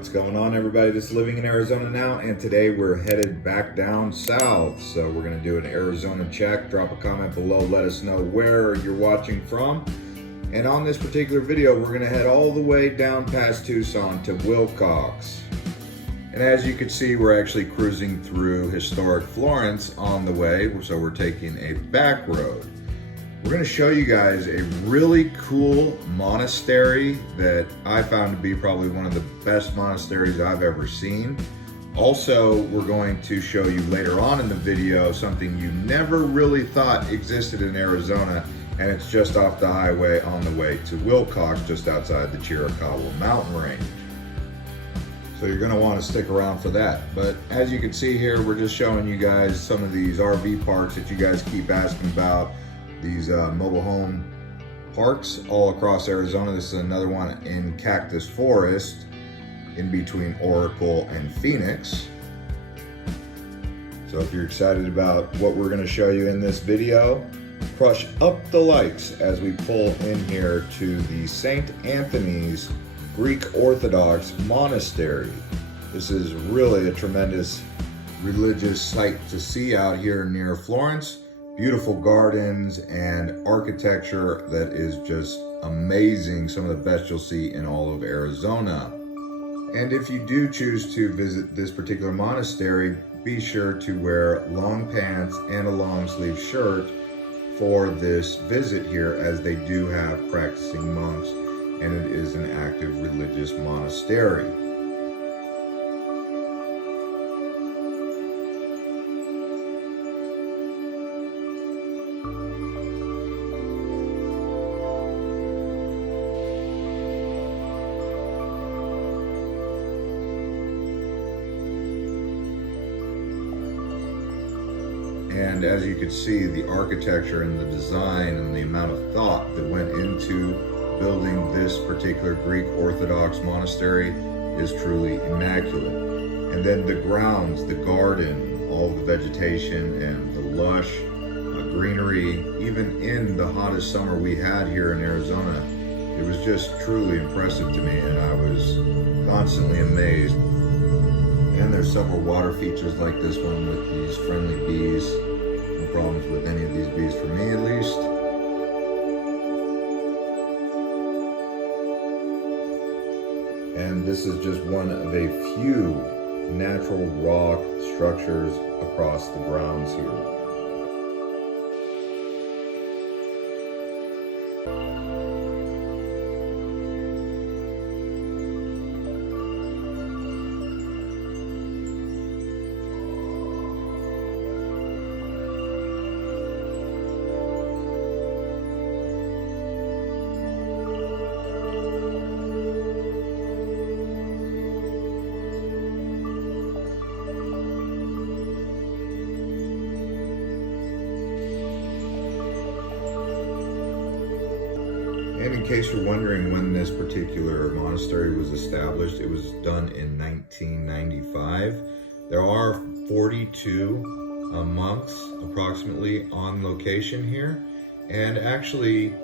What's going on, everybody? This is Living in Arizona Now, and today we're headed back down south. So we're going to do an Arizona check. Drop a comment below, let us know where you're watching from. And on this particular video, we're going to head all the way down past Tucson to Wilcox. And as you can see, we're actually cruising through historic Florence on the way, so we're taking a back road. We're going to show you guys a really cool monastery that I found to be probably one of the best monasteries I've ever seen. Also, we're going to show you later on in the video something you never really thought existed in Arizona, and it's just off the highway on the way to Wilcox, just outside the Chiricahua mountain range. So you're going to want to stick around for that. But as you can see here, we're just showing you guys some of these RV parks that you guys keep asking about. These mobile home parks all across Arizona. This is another one in Cactus Forest in between Oracle and Phoenix. So if you're excited about what we're going to show you in this video, crush up the likes as we pull in here to the St. Anthony's Greek Orthodox Monastery. This is really a tremendous religious site to see out here near Florence. Beautiful gardens and architecture that is just amazing. Some of the best you'll see in all of Arizona. And if you do choose to visit this particular monastery, be sure to wear long pants and a long sleeve shirt for this visit here, as they do have practicing monks and it is an active religious monastery. And as you can see, the architecture and the design and the amount of thought that went into building this particular Greek Orthodox monastery is truly immaculate. And then the grounds, the garden, all the vegetation and the lush greenery, even in the hottest summer we had here in Arizona, it was just truly impressive to me, and I was constantly amazed. And there's several water features like this one with these friendly bees. No problems with any of these bees, for me at least. And this is just one of a few natural rock structures across the grounds here. And in case you're wondering when this particular monastery was established, it was done in 1995. There are 42 monks approximately on location here. And actually,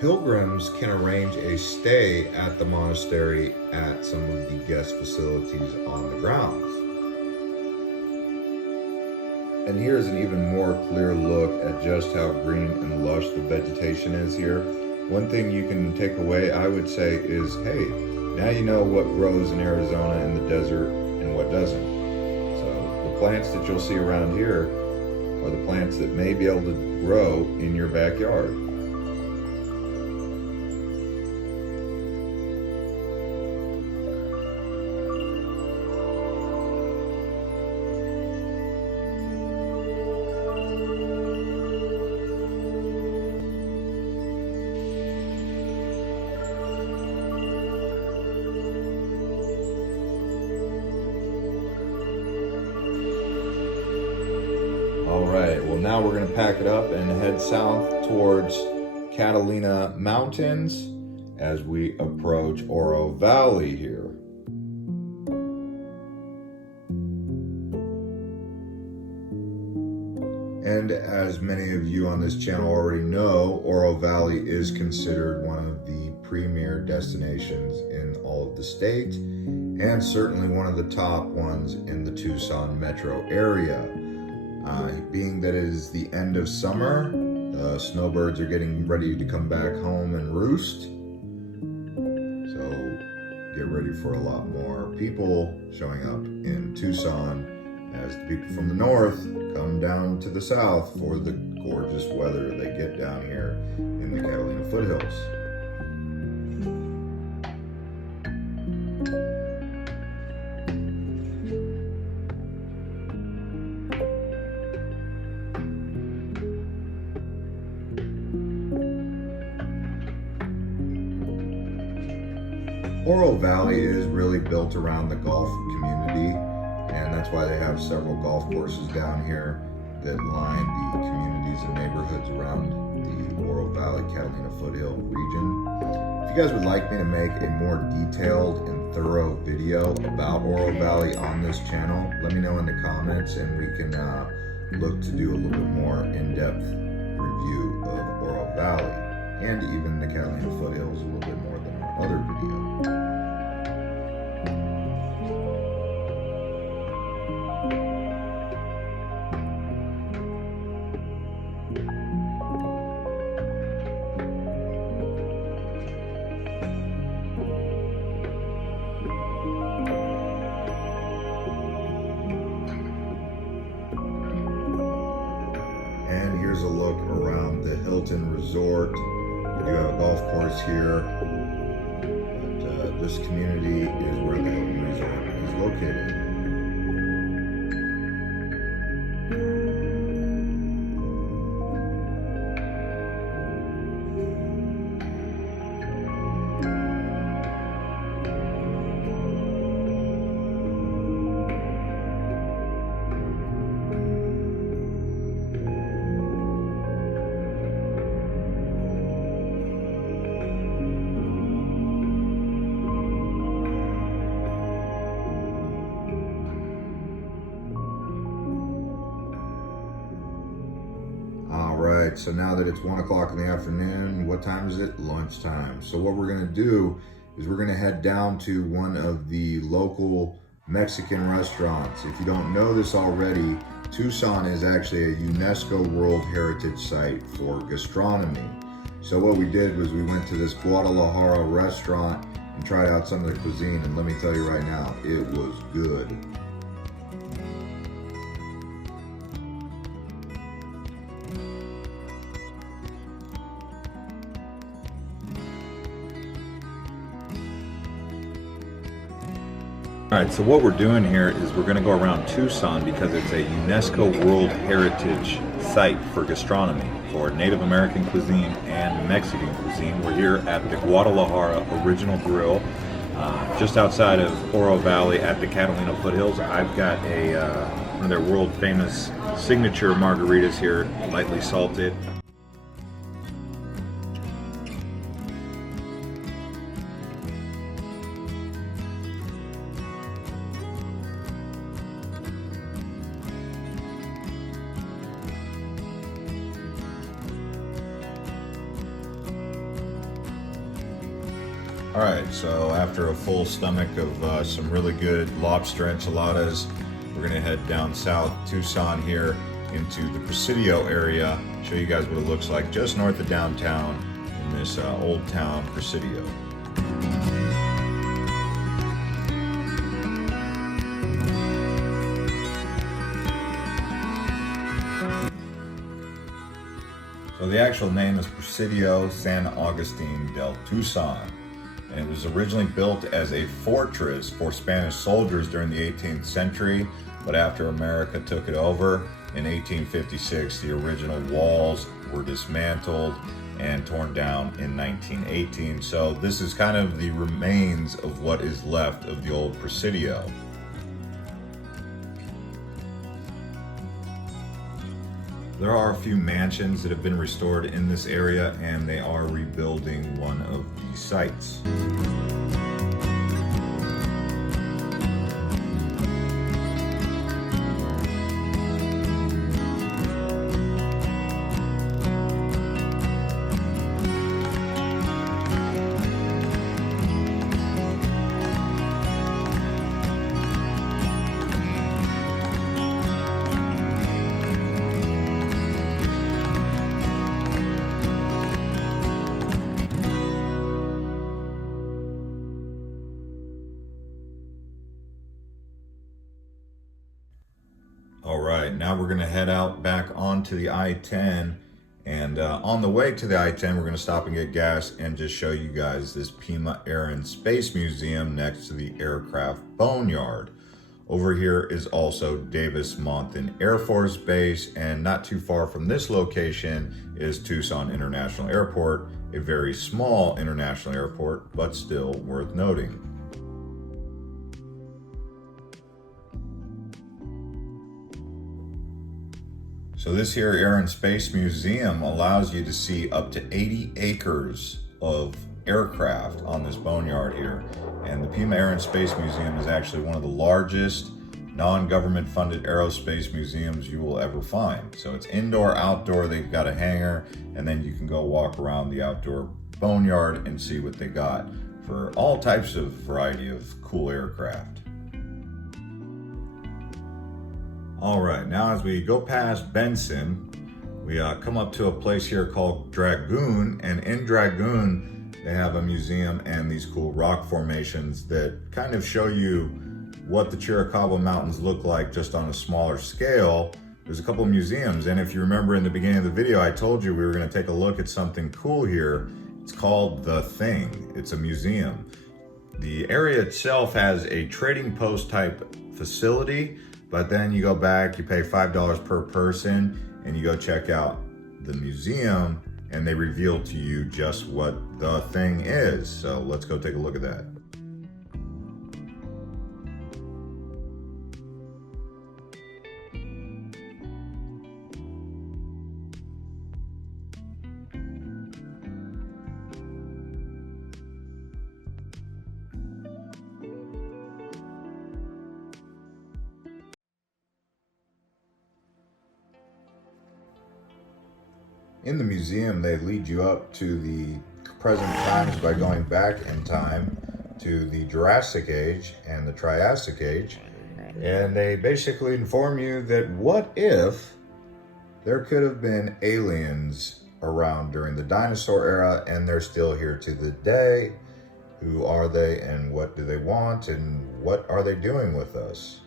pilgrims can arrange a stay at the monastery at some of the guest facilities on the grounds. And here's an even more clear look at just how green and lush the vegetation is here. One thing you can take away, I would say, is, hey, now you know what grows in Arizona in the desert and what doesn't. So the plants that you'll see around here are the plants that may be able to grow in your backyard. Alright, well now we're going to pack it up and head south towards Catalina Mountains as we approach Oro Valley here. And as many of you on this channel already know, Oro Valley is considered one of the premier destinations in all of the state. and certainly one of the top ones in the Tucson metro area. Being that it is the end of summer, the snowbirds are getting ready to come back home and roost. So get ready for a lot more people showing up in Tucson as the people from the north come down to the south for the gorgeous weather they get down here in the Catalina foothills. Oro Valley is really built around the golf community, and that's why they have several golf courses down here that line the communities and neighborhoods around the Oro Valley, Catalina foothill region. If you guys would like me to make a more detailed and thorough video about Oro Valley on this channel, let me know in the comments and we can look to do a little bit more in-depth review of Oro Valley and even the Catalina foothills a little bit more than our other video. And here's a look around the Hilton Resort. We do have a golf course here, but this community is where the Hilton Resort is located. Alright, so now that it's 1 o'clock in the afternoon, what time is it? Lunchtime. So what we're going to do is we're going to head down to one of the local Mexican restaurants. If you don't know this already, Tucson is actually a UNESCO World Heritage Site for gastronomy. So what we did was we went to this Guadalajara restaurant and tried out some of the cuisine, and let me tell you right now, it was good. All right, so what we're doing here is we're going to go around Tucson because it's a UNESCO World Heritage Site for gastronomy, for Native American cuisine and Mexican cuisine. We're here at the Guadalajara Original Grill, just outside of Oro Valley at the Catalina foothills. I've got one of their world famous signature margaritas here, lightly salted. All right, so after a full stomach of some really good lobster enchiladas, we're gonna head down south Tucson here into the Presidio area, show you guys what it looks like just north of downtown in this old town, Presidio. So the actual name is Presidio San Agustin del Tucson. And it was originally built as a fortress for Spanish soldiers during the 18th century, but after America took it over in 1856, the original walls were dismantled and torn down in 1918. So this is kind of the remains of what is left of the old Presidio. There are a few mansions that have been restored in this area, and they are rebuilding one of these sites. right, now we're gonna head out back onto the I-10, and on the way to the I-10, we're gonna stop and get gas and just show you guys this Pima Air and Space Museum next to the Aircraft Boneyard. Over here is also Davis-Monthan Air Force Base, and not too far from this location is Tucson International Airport, a very small international airport, but still worth noting. So this here Air and Space Museum allows you to see up to 80 acres of aircraft on this boneyard here. And the Pima Air and Space Museum is actually one of the largest non-government funded aerospace museums you will ever find. So it's indoor, outdoor, they've got a hangar, and then you can go walk around the outdoor boneyard and see what they got for all types of variety of cool aircraft. All right, now as we go past Benson, we come up to a place here called Dragoon, and in Dragoon, they have a museum and these cool rock formations that kind of show you what the Chiricahua Mountains look like just on a smaller scale. There's a couple of museums, and if you remember in the beginning of the video, I told you we were gonna take a look at something cool here. It's called The Thing. It's a museum. The area itself has a trading post type facility, but then you go back, you pay $5 per person, and you go check out the museum, and they reveal to you just what The Thing is. So let's go take a look at that. In the museum, they lead you up to the present times by going back in time to the Jurassic Age and the Triassic Age. And they basically inform you that what if there could have been aliens around during the dinosaur era and they're still here to the day? Who are they and what do they want and what are they doing with us?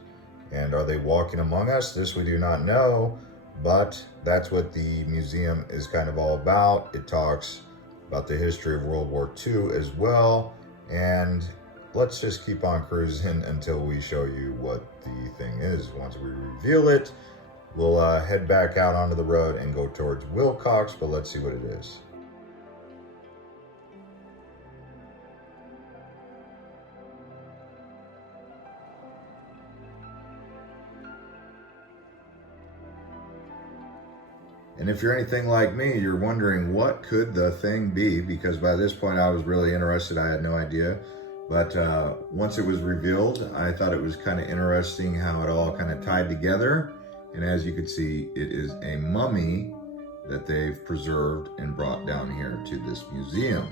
And are they walking among us? This we do not know. But that's what the museum is kind of all about. It talks about the history of World War II as well. And let's just keep on cruising until we show you what the thing is. Once we reveal it, we'll head back out onto the road and go towards Wilcox, but let's see what it is. And if you're anything like me, you're wondering what could the thing be? Because by this point I was really interested. I had no idea. But once it was revealed, I thought it was kind of interesting how it all kind of tied together. And as you can see, it is a mummy that they've preserved and brought down here to this museum.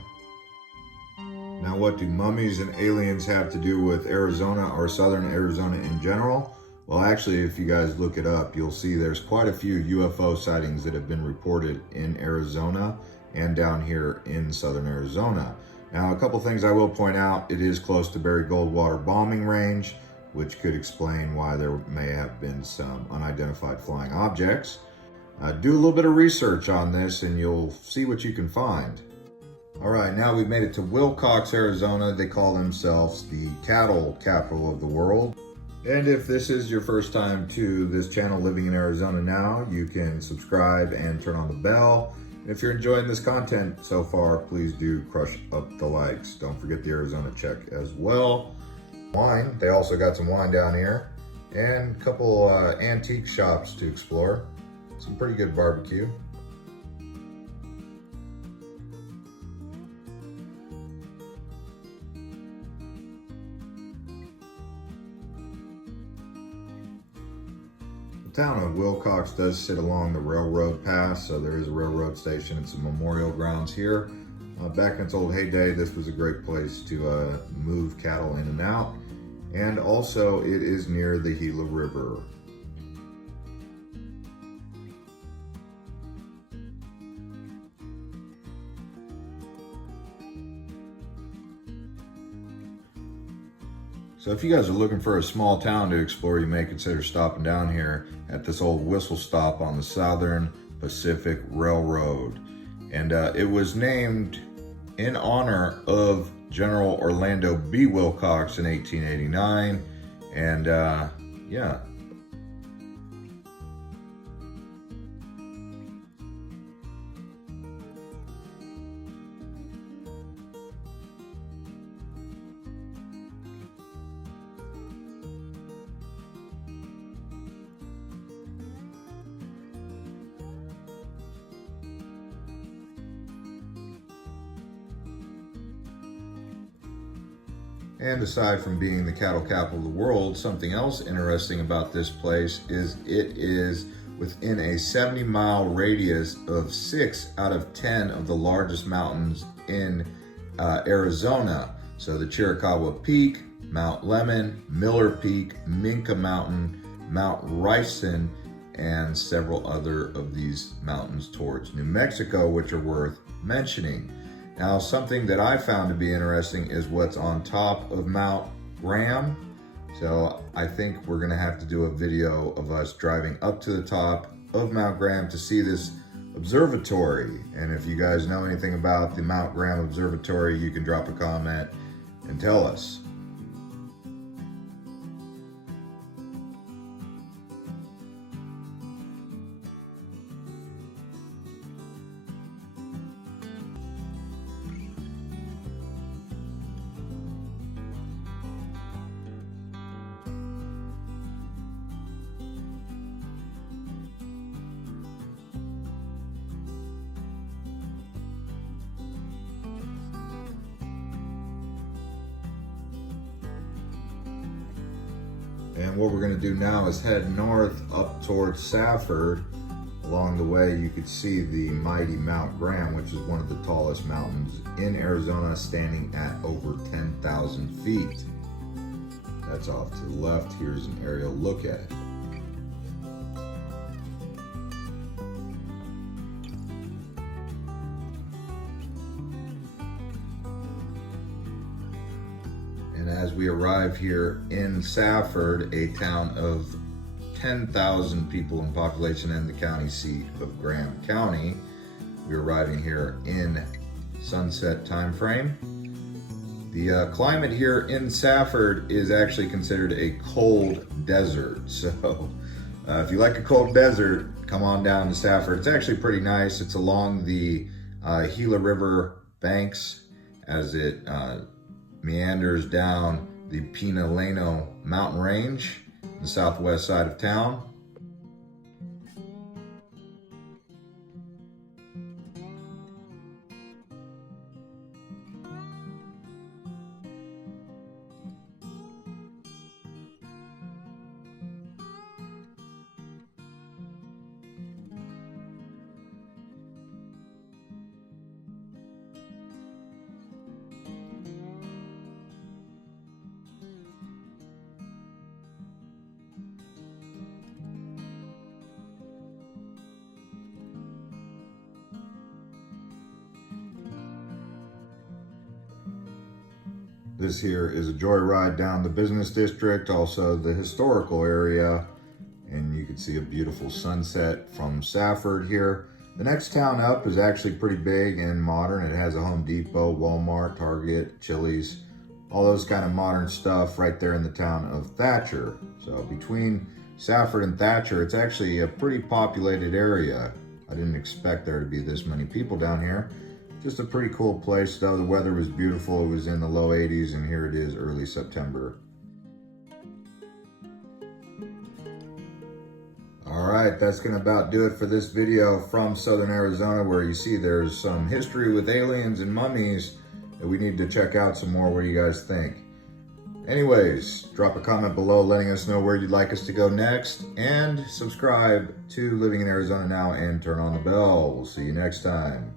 Now, what do mummies and aliens have to do with Arizona or southern Arizona in general? Well, actually, if you guys look it up, you'll see there's quite a few UFO sightings that have been reported in Arizona and down here in southern Arizona. Now, a couple things I will point out. It is close to Barry Goldwater bombing range, which could explain why there may have been some unidentified flying objects. Do a little bit of research on this and you'll see what you can find. All right, now we've made it to Wilcox, Arizona. They call themselves the cattle capital of the world. And if this is your first time to this channel, Living in Arizona Now, you can subscribe and turn on the bell. And if you're enjoying this content so far, please do crush up the likes. Don't forget the Arizona check as well. Wine, they also got some wine down here. And a couple antique shops to explore. Some pretty good barbecue. The town of Wilcox does sit along the railroad path, so there is a railroad station and some memorial grounds here. Back in its old heyday, this was a great place to move cattle in and out. And also, it is near the Gila River. So if you guys are looking for a small town to explore, you may consider stopping down here at this old whistle stop on the Southern Pacific Railroad. And it was named in honor of General Orlando B. Wilcox in 1889. And yeah. And aside from being the cattle capital of the world, something else interesting about this place is it is within a 70-mile radius of 6 out of 10 of the largest mountains in Arizona. So the Chiricahua Peak, Mount Lemmon, Miller Peak, Minca Mountain, Mount Rison, and several other of these mountains towards New Mexico, which are worth mentioning. Now, something that I found to be interesting is what's on top of Mount Graham. So I think we're gonna have to do a video of us driving up to the top of Mount Graham to see this observatory. And if you guys know anything about the Mount Graham Observatory, you can drop a comment and tell us. And what we're going to do now is head north up towards Safford. Along the way, you could see the mighty Mount Graham, which is one of the tallest mountains in Arizona, standing at over 10,000 feet. That's off to the left. Here's an aerial look at it. And as we arrive here in Safford, a town of 10,000 people in population and the county seat of Graham County, we're arriving here in sunset time frame. The climate here in Safford is actually considered a cold desert. So if you like a cold desert, come on down to Safford. It's actually pretty nice. It's along the Gila River banks as it meanders down the Pinaleno mountain range, the southwest side of town. This here is a joyride down the business district, also the historical area, and you can see a beautiful sunset from Safford here. The next town up is actually pretty big and modern. It has a Home Depot, Walmart, Target, Chili's, all those kind of modern stuff right there in the town of Thatcher. So between Safford and Thatcher, it's actually a pretty populated area. I didn't expect there to be this many people down here. Just a pretty cool place though. The weather was beautiful. It was in the low 80s and here it is early September. All right, that's gonna about do it for this video from Southern Arizona, where you see there's some history with aliens and mummies that we need to check out some more. What do you guys think? Anyways, drop a comment below letting us know where you'd like us to go next, and subscribe to Living in Arizona Now and turn on the bell. We'll see you next time.